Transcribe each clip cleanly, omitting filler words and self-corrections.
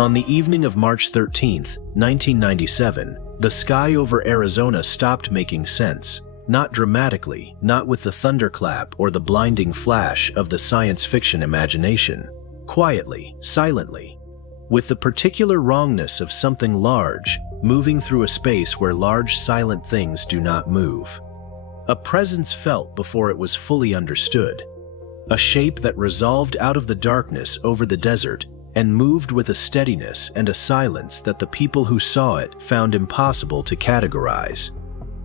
On the evening of March 13, 1997, the sky over Arizona stopped making sense. Not dramatically, not with the thunderclap or the blinding flash of the science fiction imagination. Quietly, silently, with the particular wrongness of something large, moving through a space where large silent things do not move. A presence felt before it was fully understood. A shape that resolved out of the darkness over the desert and moved with a steadiness and a silence that the people who saw it found impossible to categorize.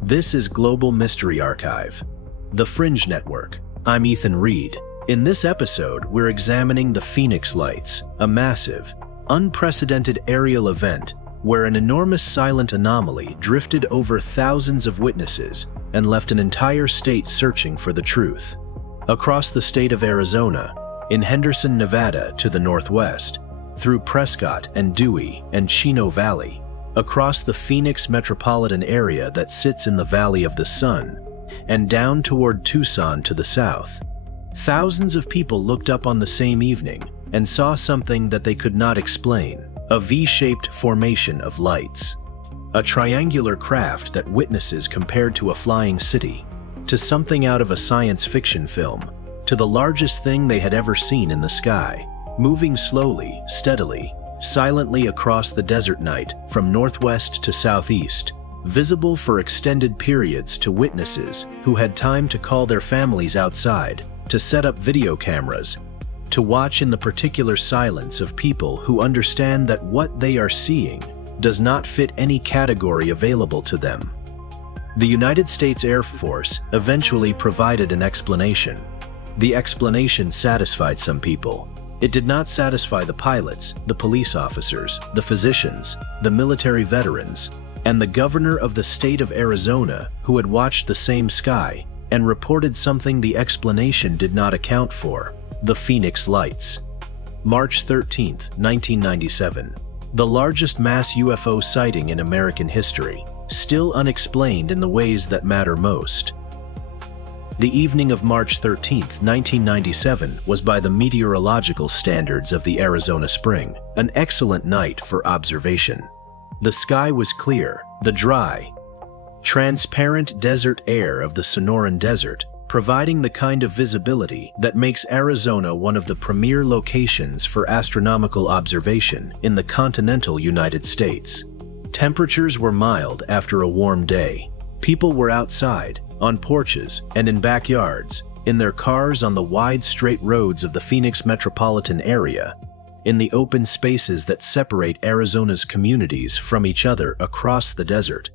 This is Global Mystery Archive, the Fringe Network. I'm Ethan Reed. In this episode, we're examining the Phoenix Lights, a massive, unprecedented aerial event where an enormous silent anomaly drifted over thousands of witnesses and left an entire state searching for the truth. Across the state of Arizona, in Henderson, Nevada to the northwest, through Prescott and Dewey and Chino Valley, across the Phoenix metropolitan area that sits in the Valley of the Sun, and down toward Tucson to the south. Thousands of people looked up on the same evening and saw something that they could not explain, a V-shaped formation of lights. A triangular craft that witnesses compared to a flying city, to something out of a science fiction film, to the largest thing they had ever seen in the sky, moving slowly, steadily, silently across the desert night from northwest to southeast, visible for extended periods to witnesses who had time to call their families outside, to set up video cameras, to watch in the particular silence of people who understand that what they are seeing does not fit any category available to them. The United States Air Force eventually provided an explanation. The explanation satisfied some people. It did not satisfy the pilots, the police officers, the physicians, the military veterans, and the governor of the state of Arizona who had watched the same sky and reported something the explanation did not account for: the Phoenix Lights. March 13, 1997. The largest mass UFO sighting in American history, still unexplained in the ways that matter most. The evening of March 13, 1997 was, by the meteorological standards of the Arizona spring, an excellent night for observation. The sky was clear, the dry, transparent desert air of the Sonoran Desert, providing the kind of visibility that makes Arizona one of the premier locations for astronomical observation in the continental United States. Temperatures were mild after a warm day. People were outside, on porches and in backyards, in their cars on the wide straight roads of the Phoenix metropolitan area, in the open spaces that separate Arizona's communities from each other across the desert.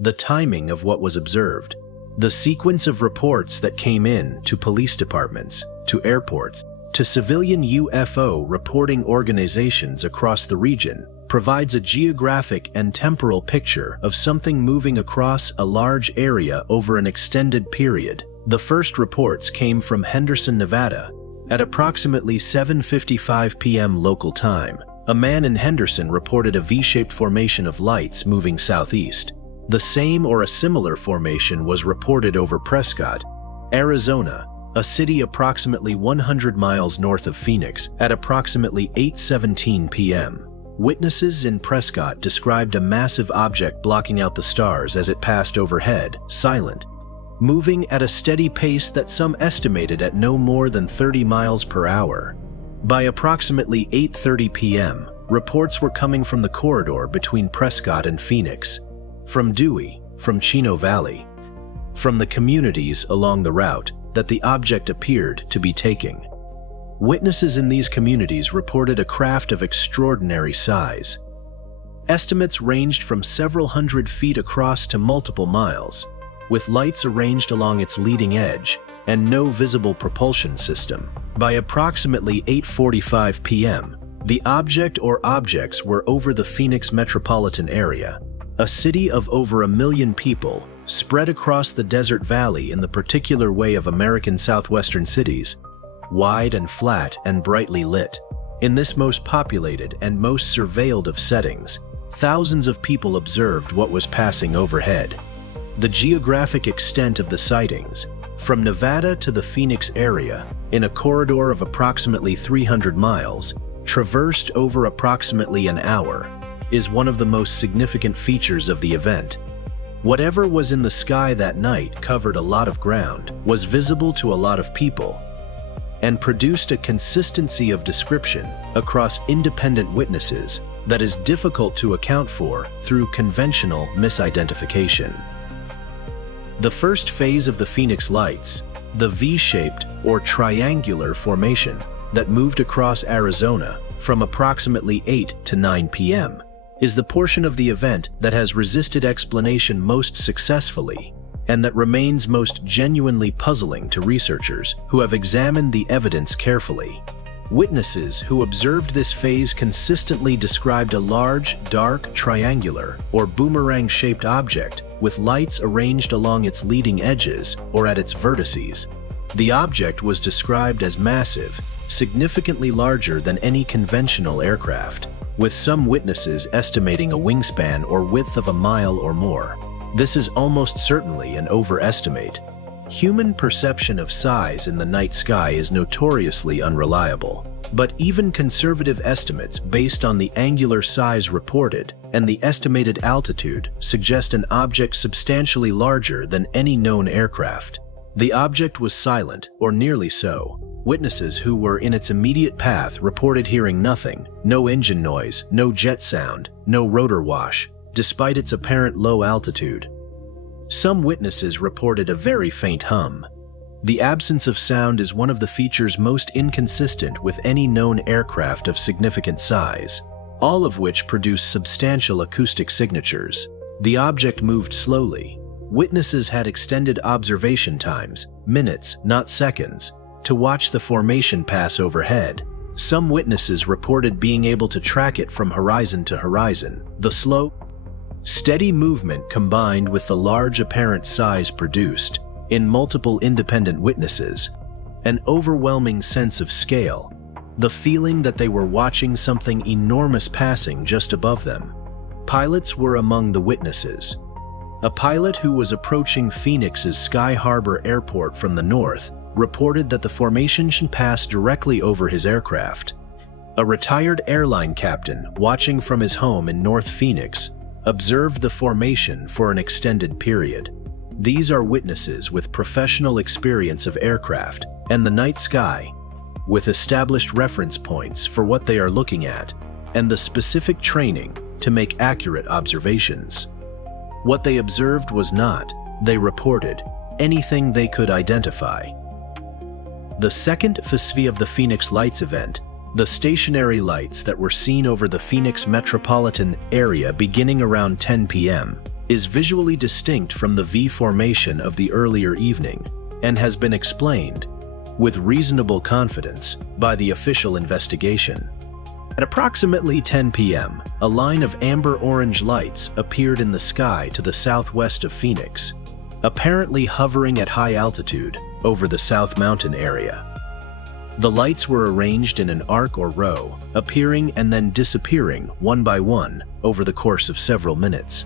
The timing of what was observed, the sequence of reports that came in to police departments, to airports, to civilian UFO reporting organizations across the region, provides a geographic and temporal picture of something moving across a large area over an extended period. The first reports came from Henderson, Nevada, at approximately 7:55 p.m. local time. A man in Henderson reported a V-shaped formation of lights moving southeast. The same or a similar formation was reported over Prescott, Arizona, a city approximately 100 miles north of Phoenix, at approximately 8:17 p.m. Witnesses in Prescott described a massive object blocking out the stars as it passed overhead, silent, moving at a steady pace that some estimated at no more than 30 miles per hour. By approximately 8:30 p.m., reports were coming from the corridor between Prescott and Phoenix, from Dewey, from Chino Valley, from the communities along the route that the object appeared to be taking. Witnesses in these communities reported a craft of extraordinary size. Estimates ranged from several hundred feet across to multiple miles, with lights arranged along its leading edge and no visible propulsion system. By approximately 8:45 p.m., the object or objects were over the Phoenix metropolitan area, a city of over 1 million people spread across the desert valley in the particular way of American southwestern cities, wide and flat and brightly lit. In this most populated and most surveilled of settings, thousands of people observed what was passing overhead. The geographic extent of the sightings, from Nevada to the Phoenix area, in a corridor of approximately 300 miles, traversed over approximately an hour, is one of the most significant features of the event. Whatever was in the sky that night covered a lot of ground, was visible to a lot of people, and produced a consistency of description across independent witnesses that is difficult to account for through conventional misidentification. The first phase of the Phoenix Lights, the V-shaped or triangular formation that moved across Arizona from approximately 8 to 9 p.m., is the portion of the event that has resisted explanation most successfully and that remains most genuinely puzzling to researchers who have examined the evidence carefully. Witnesses who observed this phase consistently described a large, dark, triangular, or boomerang-shaped object with lights arranged along its leading edges or at its vertices. The object was described as massive, significantly larger than any conventional aircraft, with some witnesses estimating a wingspan or width of a mile or more. This is almost certainly an overestimate. Human perception of size in the night sky is notoriously unreliable, but even conservative estimates based on the angular size reported and the estimated altitude suggest an object substantially larger than any known aircraft. The object was silent, or nearly so. Witnesses who were in its immediate path reported hearing nothing, no engine noise, no jet sound, no rotor wash, despite its apparent low altitude. Some witnesses reported a very faint hum. The absence of sound is one of the features most inconsistent with any known aircraft of significant size, all of which produce substantial acoustic signatures. The object moved slowly. Witnesses had extended observation times, minutes, not seconds, to watch the formation pass overhead. Some witnesses reported being able to track it from horizon to horizon. The slow, steady movement combined with the large apparent size produced, in multiple independent witnesses, an overwhelming sense of scale, the feeling that they were watching something enormous passing just above them. Pilots were among the witnesses. A pilot who was approaching Phoenix's Sky Harbor Airport from the north reported that the formation should pass directly over his aircraft. A retired airline captain watching from his home in North Phoenix observed the formation for an extended period. These are witnesses with professional experience of aircraft and the night sky, with established reference points for what they are looking at, and the specific training to make accurate observations. What they observed was not, they reported, anything they could identify. The second phase of the Phoenix Lights event, the stationary lights that were seen over the Phoenix metropolitan area beginning around 10 p.m., is visually distinct from the V formation of the earlier evening and has been explained, with reasonable confidence, by the official investigation. At approximately 10 p.m., a line of amber-orange lights appeared in the sky to the southwest of Phoenix, apparently hovering at high altitude over the South Mountain area. The lights were arranged in an arc or row, appearing and then disappearing one by one over the course of several minutes.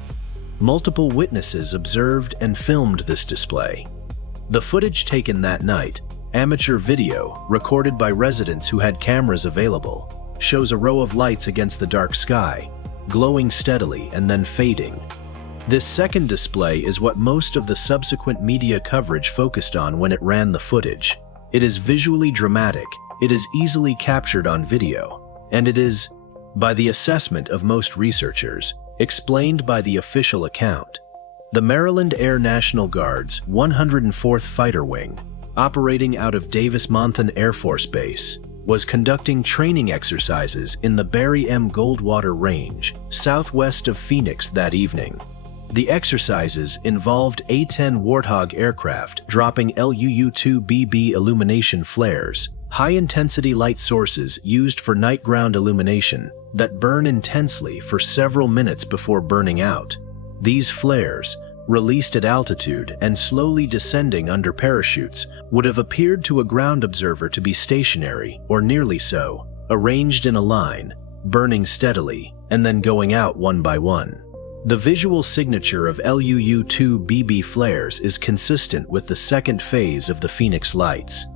Multiple witnesses observed and filmed this display. The footage taken that night, amateur video recorded by residents who had cameras available, shows a row of lights against the dark sky, glowing steadily and then fading. This second display is what most of the subsequent media coverage focused on when it ran the footage. It is visually dramatic, it is easily captured on video, and it is, by the assessment of most researchers, explained by the official account. The Maryland Air National Guard's 104th Fighter Wing, operating out of Davis-Monthan Air Force Base, was conducting training exercises in the Barry M. Goldwater Range, southwest of Phoenix that evening. The exercises involved A-10 Warthog aircraft dropping LUU-2BB illumination flares, high-intensity light sources used for night ground illumination that burn intensely for several minutes before burning out. These flares, released at altitude and slowly descending under parachutes, would have appeared to a ground observer to be stationary, or nearly so, arranged in a line, burning steadily, and then going out one by one. The visual signature of LUU-2BB flares is consistent with the second phase of the Phoenix Lights.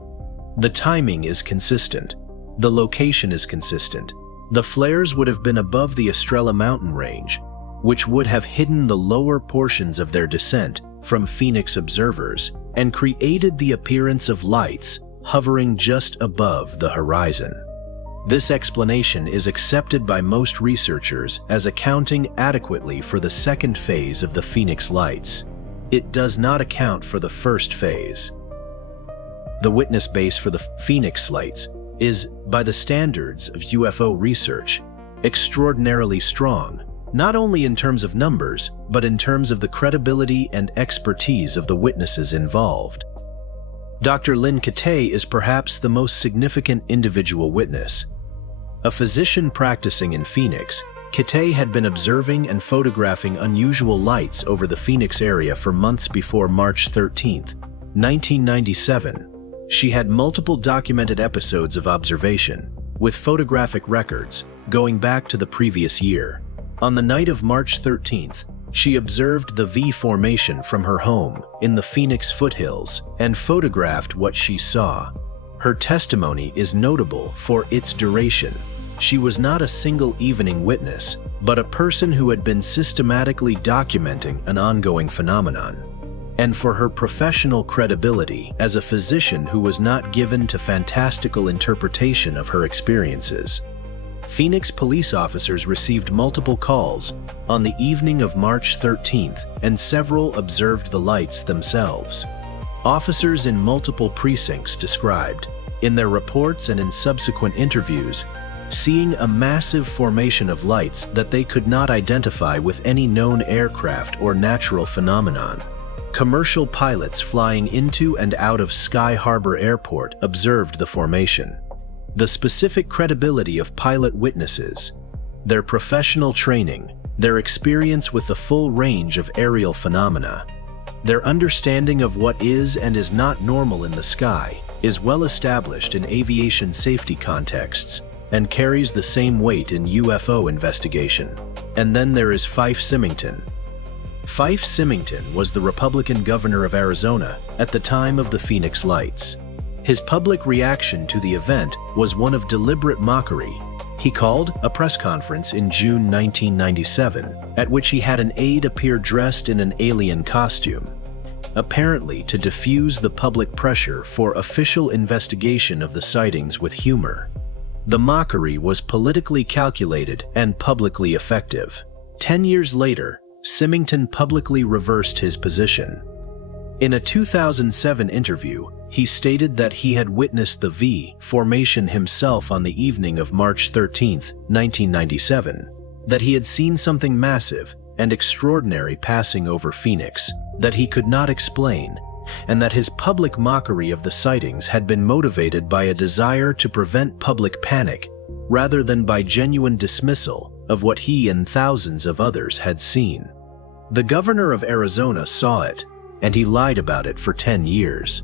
The timing is consistent. The location is consistent. The flares would have been above the Estrella mountain range, which would have hidden the lower portions of their descent from Phoenix observers and created the appearance of lights hovering just above the horizon. This explanation is accepted by most researchers as accounting adequately for the second phase of the Phoenix lights. It does not account for the first phase. The witness base for the Phoenix lights is, by the standards of UFO research, extraordinarily strong, not only in terms of numbers, but in terms of the credibility and expertise of the witnesses involved. Dr. Lynn Katay is perhaps the most significant individual witness. A physician practicing in Phoenix, Katay had been observing and photographing unusual lights over the Phoenix area for months before March 13, 1997. She had multiple documented episodes of observation, with photographic records going back to the previous year. On the night of March 13th, she observed the V formation from her home in the Phoenix foothills and photographed what she saw. Her testimony is notable for its duration. She was not a single evening witness, but a person who had been systematically documenting an ongoing phenomenon. And for her professional credibility as a physician who was not given to fantastical interpretation of her experiences. Phoenix police officers received multiple calls on the evening of March 13th, and several observed the lights themselves. Officers in multiple precincts described, in their reports and in subsequent interviews, seeing a massive formation of lights that they could not identify with any known aircraft or natural phenomenon. Commercial pilots flying into and out of Sky Harbor Airport observed the formation. The specific credibility of pilot witnesses, their professional training, their experience with the full range of aerial phenomena, their understanding of what is and is not normal in the sky is well established in aviation safety contexts and carries the same weight in UFO investigation. And then there is Fife Symington. Fife Symington was the Republican governor of Arizona at the time of the Phoenix lights. His public reaction to the event was one of deliberate mockery. He called a press conference in June 1997, at which he had an aide appear dressed in an alien costume, apparently to diffuse the public pressure for official investigation of the sightings with humor. The mockery was politically calculated and publicly effective. 10 years later, Symington publicly reversed his position. In a 2007 interview, he stated that he had witnessed the V formation himself on the evening of March 13, 1997, that he had seen something massive and extraordinary passing over Phoenix that he could not explain, and that his public mockery of the sightings had been motivated by a desire to prevent public panic rather than by genuine dismissal of what he and thousands of others had seen. The governor of Arizona saw it, and he lied about it for 10 years.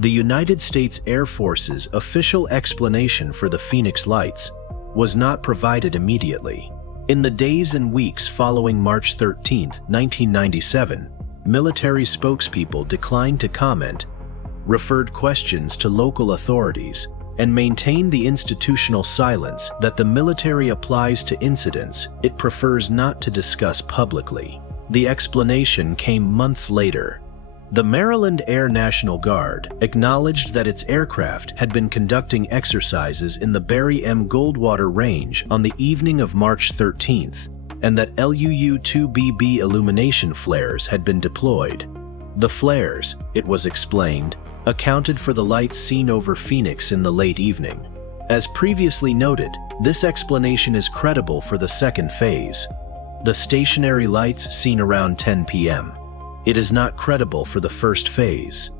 The United States Air Force's official explanation for the Phoenix lights was not provided immediately. In the days and weeks following March 13, 1997, military spokespeople declined to comment, referred questions to local authorities, and maintained the institutional silence that the military applies to incidents it prefers not to discuss publicly. The explanation came months later. The Maryland Air National Guard acknowledged that its aircraft had been conducting exercises in the Barry M. Goldwater Range on the evening of March 13th, and that LUU-2BB illumination flares had been deployed. The flares, it was explained, accounted for the lights seen over Phoenix in the late evening. As previously noted, this explanation is credible for the second phase, the stationary lights seen around 10 p.m. It is not credible for the first phase.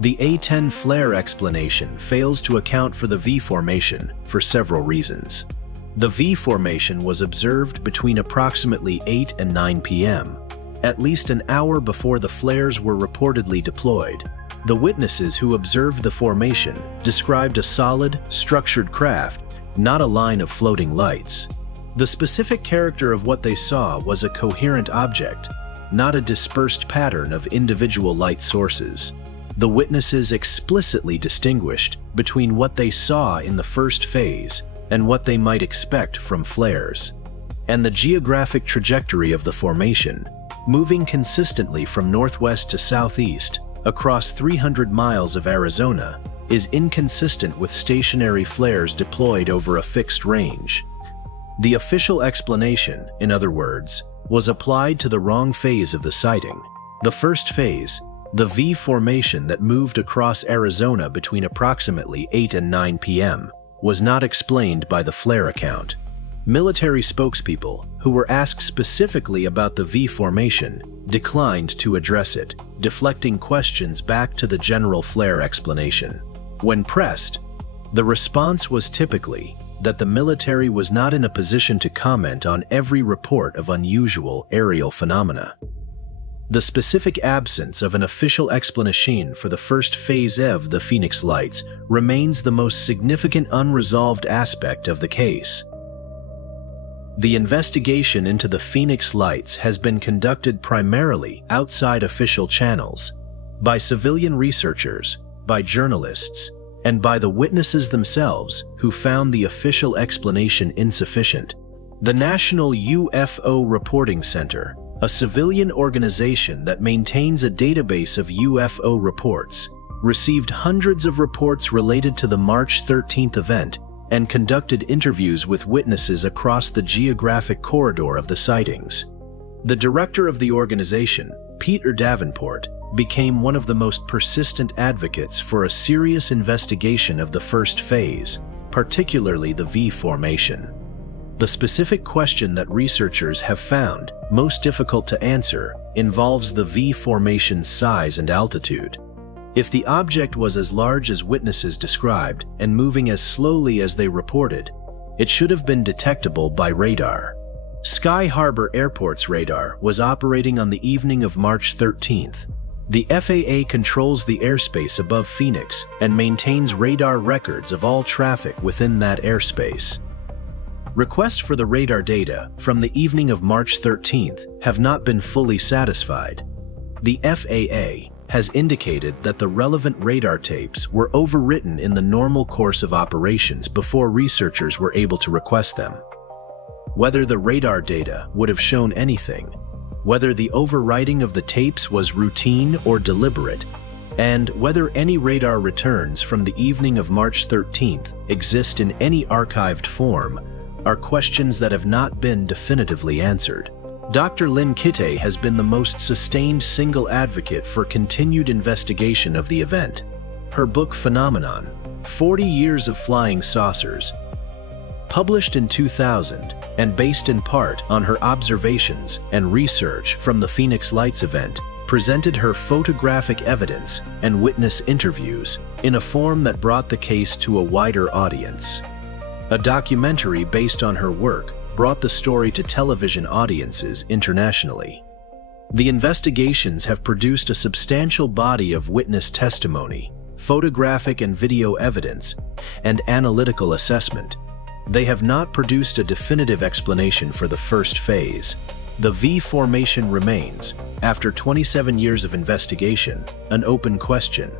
The A-10 flare explanation fails to account for the V formation for several reasons. The V formation was observed between approximately 8 and 9 p.m., at least an hour before the flares were reportedly deployed. The witnesses who observed the formation described a solid, structured craft, not a line of floating lights. The specific character of what they saw was a coherent object, not a dispersed pattern of individual light sources. The witnesses explicitly distinguished between what they saw in the first phase and what they might expect from flares. And the geographic trajectory of the formation, moving consistently from northwest to southeast across 300 miles of Arizona, is inconsistent with stationary flares deployed over a fixed range. The official explanation, in other words, was applied to the wrong phase of the sighting. The first phase, the V formation that moved across Arizona between approximately 8 and 9 p.m., was not explained by the flare account. Military spokespeople, who were asked specifically about the V formation, declined to address it, deflecting questions back to the general flare explanation. When pressed, the response was typically that the military was not in a position to comment on every report of unusual aerial phenomena. The specific absence of an official explanation for the first phase of the Phoenix Lights remains the most significant unresolved aspect of the case. The investigation into the Phoenix Lights has been conducted primarily outside official channels, by civilian researchers, by journalists, and by the witnesses themselves who found the official explanation insufficient. The National UFO Reporting Center, a civilian organization that maintains a database of UFO reports, received hundreds of reports related to the March 13th event and conducted interviews with witnesses across the geographic corridor of the sightings. The director of the organization, Peter Davenport, became one of the most persistent advocates for a serious investigation of the first phase, particularly the V formation. The specific question that researchers have found most difficult to answer involves the V formation's size and altitude. If the object was as large as witnesses described and moving as slowly as they reported, it should have been detectable by radar. Sky Harbor Airport's radar was operating on the evening of March 13th. The FAA controls the airspace above Phoenix and maintains radar records of all traffic within that airspace. Requests for the radar data from the evening of March 13th have not been fully satisfied. The FAA has indicated that the relevant radar tapes were overwritten in the normal course of operations before researchers were able to request them. Whether the radar data would have shown anything, whether the overwriting of the tapes was routine or deliberate, and whether any radar returns from the evening of March 13th exist in any archived form, are questions that have not been definitively answered. Dr. Lynn Kitty has been the most sustained single advocate for continued investigation of the event. Her book Phenomenon, 40 Years of Flying Saucers, published in 2000 and based in part on her observations and research from the Phoenix Lights event, presented her photographic evidence and witness interviews in a form that brought the case to a wider audience. A documentary based on her work brought the story to television audiences internationally. The investigations have produced a substantial body of witness testimony, photographic and video evidence, and analytical assessment. They have not produced a definitive explanation for the first phase. The V formation remains, after 27 years of investigation, an open question.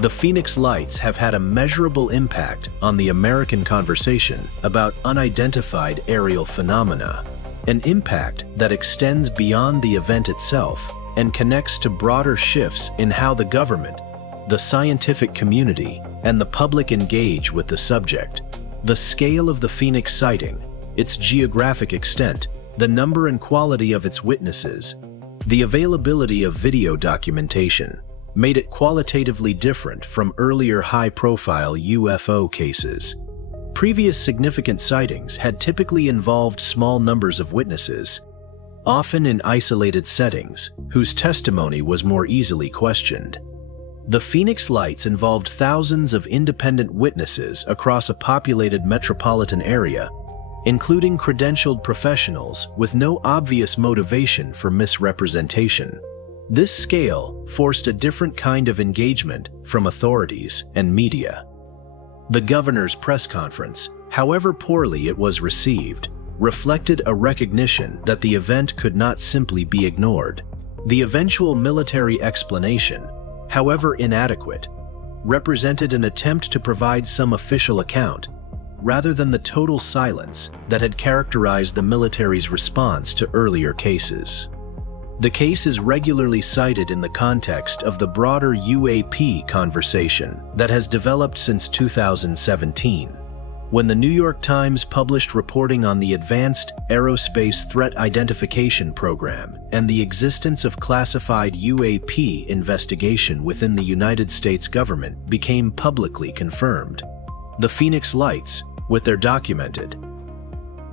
The Phoenix Lights have had a measurable impact on the American conversation about unidentified aerial phenomena, an impact that extends beyond the event itself and connects to broader shifts in how the government, the scientific community, and the public engage with the subject. The scale of the Phoenix sighting, its geographic extent, the number and quality of its witnesses, the availability of video documentation, made it qualitatively different from earlier high-profile UFO cases. Previous significant sightings had typically involved small numbers of witnesses, often in isolated settings, whose testimony was more easily questioned. The Phoenix Lights involved thousands of independent witnesses across a populated metropolitan area, including credentialed professionals with no obvious motivation for misrepresentation. This scale forced a different kind of engagement from authorities and media. The governor's press conference, however poorly it was received, reflected a recognition that the event could not simply be ignored. The eventual military explanation, however inadequate, represented an attempt to provide some official account, rather than the total silence that had characterized the military's response to earlier cases. The case is regularly cited in the context of the broader UAP conversation that has developed since 2017, when the New York Times published reporting on the Advanced Aerospace Threat Identification Program and the existence of classified UAP investigation within the United States government became publicly confirmed. The Phoenix Lights, with their documented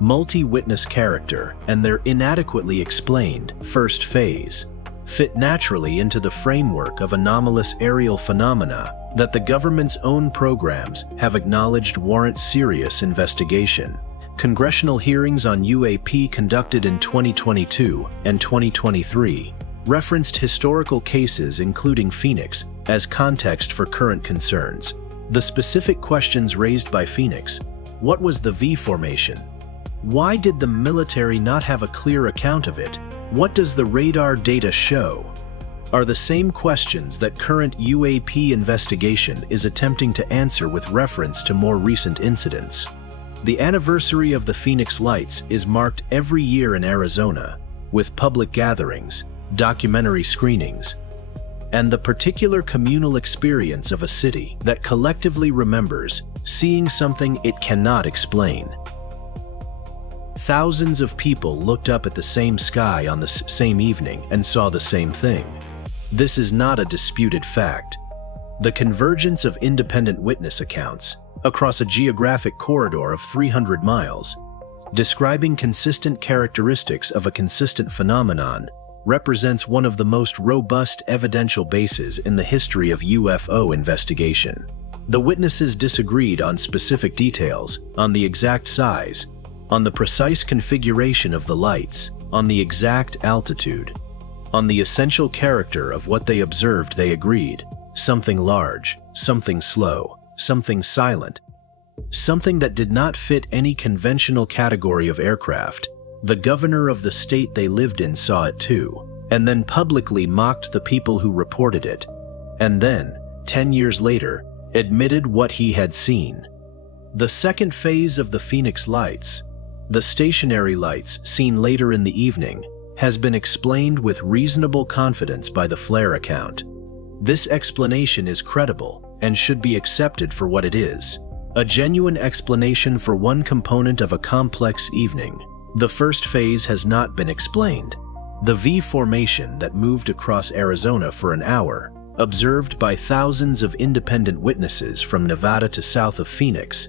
multi-witness character and their inadequately explained first phase, fit naturally into the framework of anomalous aerial phenomena that the government's own programs have acknowledged warrant serious investigation. Congressional hearings on UAP conducted in 2022 and 2023 referenced historical cases including Phoenix as context for current concerns. The specific questions raised by Phoenix: what was the V formation? Why did the military not have a clear account of it? What does the radar data show? Are the same questions that current UAP investigation is attempting to answer with reference to more recent incidents. The anniversary of the Phoenix Lights is marked every year in Arizona, with public gatherings, documentary screenings, and the particular communal experience of a city that collectively remembers seeing something it cannot explain. Thousands of people looked up at the same sky on the same evening and saw the same thing. This is not a disputed fact. The convergence of independent witness accounts across a geographic corridor of 300 miles, describing consistent characteristics of a consistent phenomenon, represents one of the most robust evidential bases in the history of UFO investigation. The witnesses disagreed on specific details, on the exact size, on the precise configuration of the lights, on the exact altitude. On the essential character of what they observed they agreed: something large, something slow, something silent, something that did not fit any conventional category of aircraft. The governor of the state they lived in saw it too, and then publicly mocked the people who reported it, and then, 10 years later, admitted what he had seen. The second phase of the Phoenix Lights, the stationary lights seen later in the evening, has been explained with reasonable confidence by the flare account. This explanation is credible and should be accepted for what it is: a genuine explanation for one component of a complex evening. The first phase has not been explained. The V formation that moved across Arizona for an hour, observed by thousands of independent witnesses from Nevada to south of Phoenix,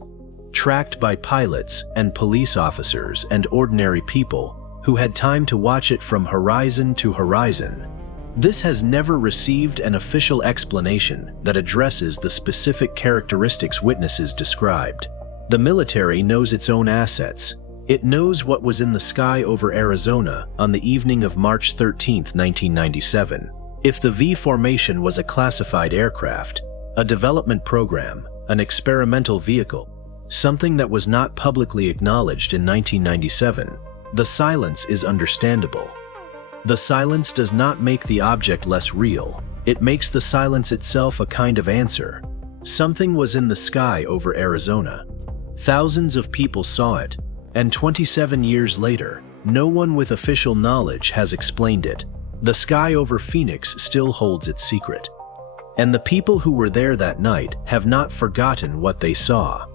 tracked by pilots and police officers and ordinary people who had time to watch it from horizon to horizon. This has never received an official explanation that addresses the specific characteristics witnesses described. The military knows its own assets. It knows what was in the sky over Arizona on the evening of March 13, 1997. If the V formation was a classified aircraft, a development program, an experimental vehicle, something that was not publicly acknowledged in 1997, the silence is understandable. The silence does not make the object less real. It makes the silence itself a kind of answer. Something was in the sky over Arizona. Thousands of people saw it, and 27 years later, no one with official knowledge has explained it. The sky over Phoenix still holds its secret. And the people who were there that night have not forgotten what they saw.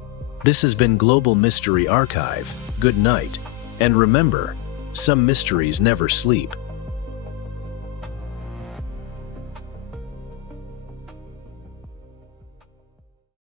This has been Global Mystery Archive. Good night. And remember, some mysteries never sleep.